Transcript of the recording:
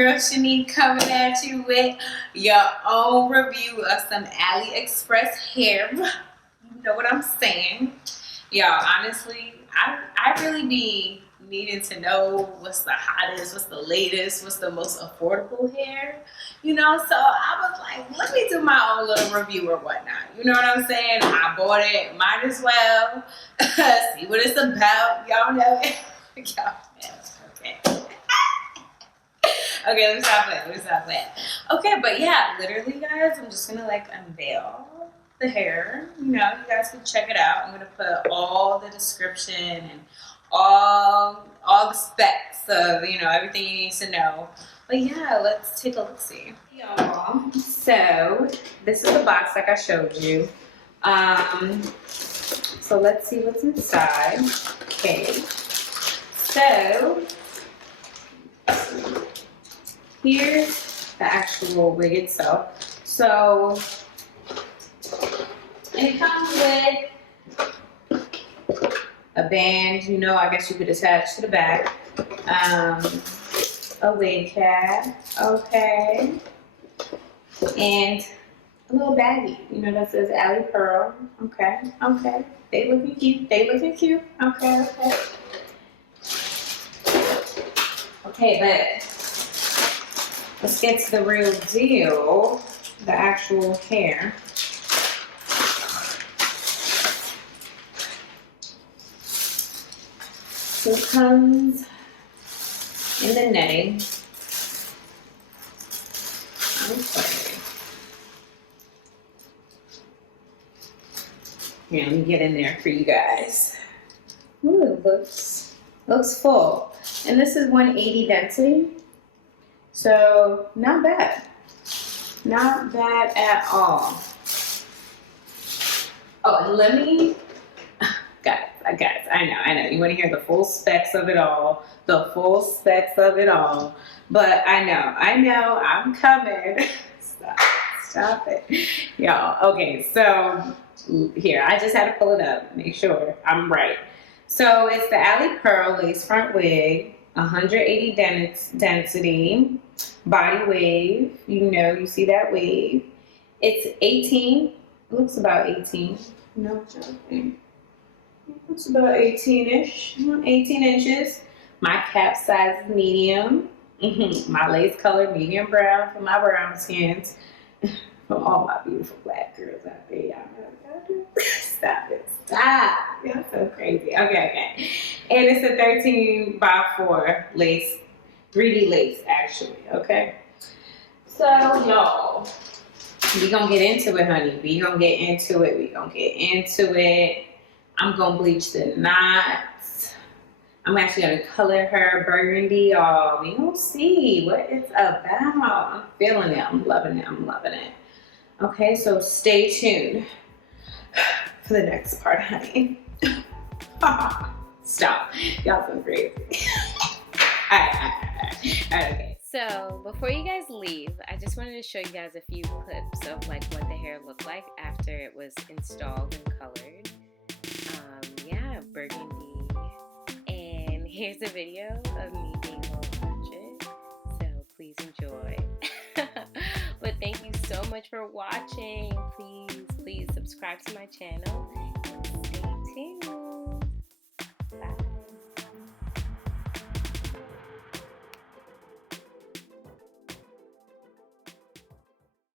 girl Shanique coming at you with your own review of some AliExpress hair. You know what I'm saying? Y'all, honestly, I really be needing to know what's the hottest, what's the latest, what's the most affordable hair. You know, so I was like, let me do my own little review or whatnot. You know what I'm saying? I bought it, might as well see what it's about. Y'all know it. Y'all know. Okay. Okay, let me stop playing. Okay, but yeah, literally, guys, I'm just gonna like unveil the hair. You know, you guys can check it out. I'm gonna put all the description and all the specs of, you know, everything you need to know. But yeah, let's take a look. See, y'all. So this is the box like I showed you. So let's see what's inside. Okay. So here's the actual wig itself. So it comes with a band, you know, I guess you could attach to the back. A wig cap, okay. And a little baggie, you know, that says Alipearl. Okay, okay. They looking cute, Okay, okay. Okay, but let's get to the real deal, the actual hair. So it comes in the netting. Okay. Here, let me get in there for you guys. Ooh, it looks full. And this is 180 density. So not bad. Not bad at all. Oh, and let me, guys, I know. You want to hear the full specs of it all. But I know, I'm coming. Stop it. Y'all, okay, so here, I just had to pull it up, make sure I'm right. So it's the Alipearl Lace Front Wig, 180 density, body wave. You know, you see that wave. It's 18, it looks about 18. No joking. It's about 18-ish, 18 inches. My cap size is medium. My lace color, medium brown for my brown skins. From all my beautiful black girls out there, y'all know. Stop it. Stop. Y'all so crazy. Okay. And it's a 13x4 lace, 3D lace actually, okay? So, y'all, we gonna get into it, honey. We gonna get into it. I'm gonna bleach the knots. I'm actually gonna color her burgundy, y'all. We gonna see what it's about. I'm feeling it. I'm loving it. Okay, so stay tuned for the next part, honey. Stop. Y'all so crazy. All right, okay. So before you guys leave, I just wanted to show you guys a few clips of like what the hair looked like after it was installed and colored. Yeah, burgundy. And here's a video of me being a little conscious. So please enjoy. But thank you so much for watching. Please subscribe to my channel and stay tuned.